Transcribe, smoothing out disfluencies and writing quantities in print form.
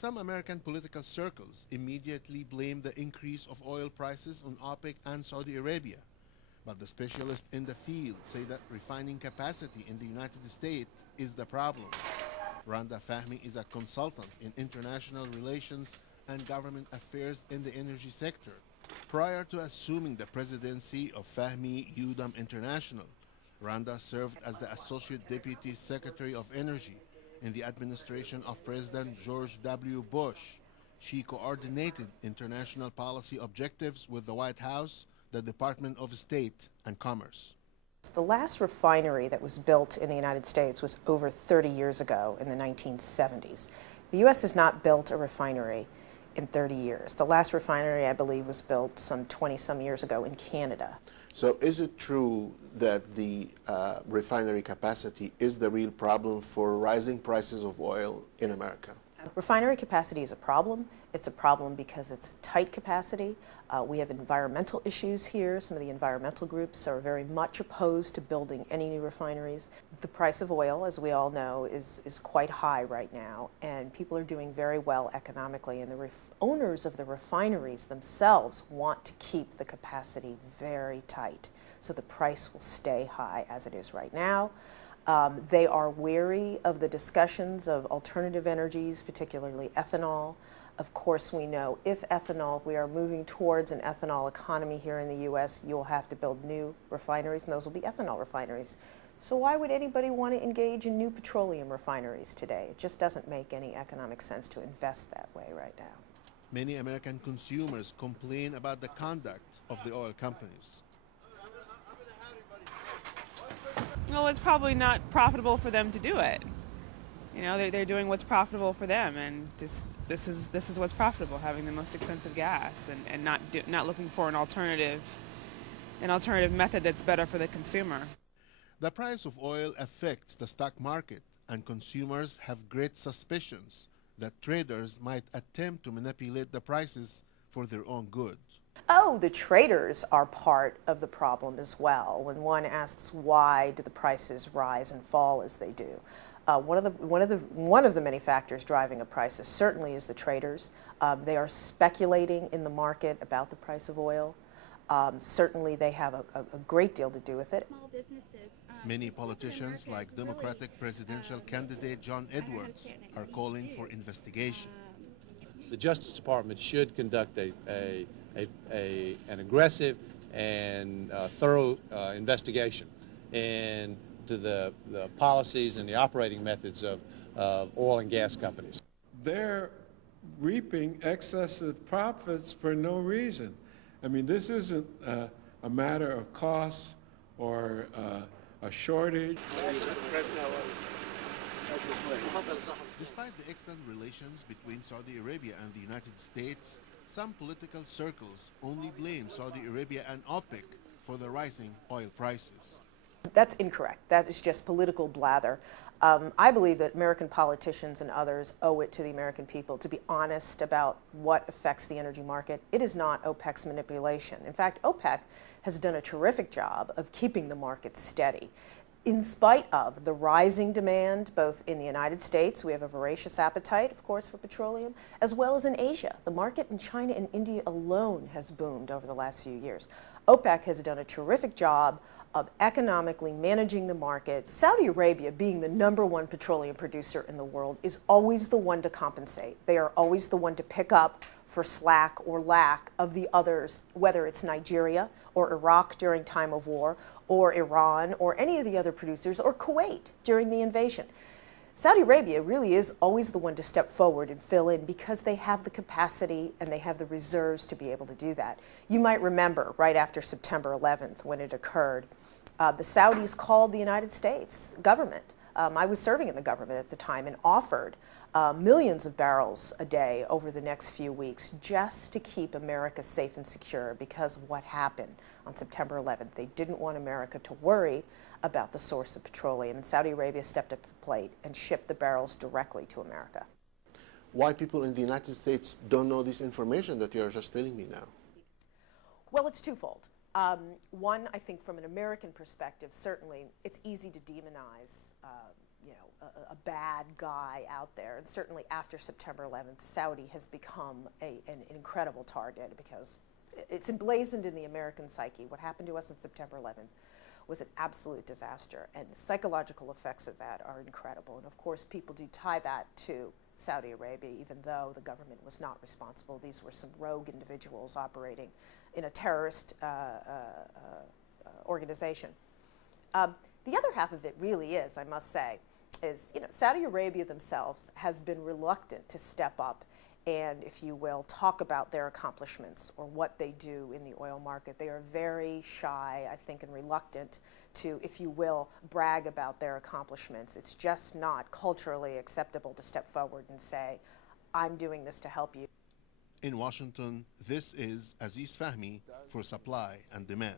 Some American political circles immediately blame the increase of oil prices on OPEC and Saudi Arabia. But the specialists in the field say that refining capacity in the United States is the problem. Randa Fahmy is a consultant in international relations and government affairs in the energy sector. Prior to assuming the presidency of Fahmy Hudome International, Randa served as the Associate Deputy Secretary of Energy in the administration of President George W. Bush. She coordinated international policy objectives with the White House, the Department of State, and Commerce. The last refinery that was built in the United States was over 30 years ago in the 1970s. The U.S. has not built a refinery in 30 years. The last refinery, I believe, was built some 20-some years ago in Canada. So is it true that the refinery capacity is the real problem for rising prices of oil in America? Refinery capacity is a problem. It's a problem because it's tight capacity. We have environmental issues here. Some of the environmental groups are very much opposed to building any new refineries. The price of oil, as we all know, is quite high right now, and people are doing very well economically, and the owners of the refineries themselves want to keep the capacity very tight, so the price will stay high as it is right now. They are wary of the discussions of alternative energies, particularly ethanol. Of course, we know if we are moving towards an ethanol economy here in the U.S., you'll have to build new refineries, and those will be ethanol refineries. So why would anybody want to engage in new petroleum refineries today? It just doesn't make any economic sense to invest that way right now. Many American consumers complain about the conduct of the oil companies. Well, it's probably not profitable for them to do it. You know, they're doing what's profitable for them, and this is what's profitable, having the most expensive gas and not looking for an alternative method that's better for the consumer. The price of oil affects the stock market, and consumers have great suspicions that traders might attempt to manipulate the prices for their own good. Oh, the traders are part of the problem as well. When one asks why do the prices rise and fall as they do, one of the many factors driving up prices certainly is the traders. They are speculating in the market about the price of oil. Certainly, they have a great deal to do with it. Many politicians, like Democratic presidential candidate John Edwards, are calling for investigation. The Justice Department should conduct an aggressive and thorough investigation into the policies and the operating methods of oil and gas companies. They're reaping excessive profits for no reason. I mean, this isn't a matter of cost or a shortage. Despite the excellent relations between Saudi Arabia and the United States, some political circles only blame Saudi Arabia and OPEC for the rising oil prices. That's incorrect. That is just political blather. I believe that American politicians and others owe it to the American people to be honest about what affects the energy market. It is not OPEC's manipulation. In fact, OPEC has done a terrific job of keeping the market steady. In spite of the rising demand, both in the United States, we have a voracious appetite, of course, for petroleum, as well as in Asia. The market in China and India alone has boomed over the last few years. OPEC has done a terrific job of economically managing the market. Saudi Arabia, being the #1 petroleum producer in the world, is always the one to compensate. They are always the one to pick up for slack or lack of the others, whether it's Nigeria or Iraq during time of war, or Iran, or any of the other producers, or Kuwait during the invasion. Saudi Arabia really is always the one to step forward and fill in because they have the capacity and they have the reserves to be able to do that. You might remember right after September 11th when it occurred, the Saudis called the United States government. I was serving in the government at the time and offered millions of barrels a day over the next few weeks just to keep America safe and secure because of what happened on September 11th. They didn't want America to worry about the source of petroleum, and Saudi Arabia stepped up to the plate and shipped the barrels directly to America. Why people in the United States don't know this information that you're just telling me now? Well, it's twofold. One, I think from an American perspective, certainly it's easy to demonize a bad guy out there. And certainly after September 11th, Saudi has become an incredible target because it's emblazoned in the American psyche. What happened to us on September 11th was an absolute disaster, and the psychological effects of that are incredible. And of course, people do tie that to Saudi Arabia, even though the government was not responsible. These were some rogue individuals operating in a terrorist organization. The other half of it really is, I must say, is Saudi Arabia themselves has been reluctant to step up and, if you will, talk about their accomplishments or what they do in the oil market. They are very shy, I think, and reluctant to, if you will, brag about their accomplishments. It's just not culturally acceptable to step forward and say, I'm doing this to help you. In Washington, this is Aziz Fahmy for Supply and Demand.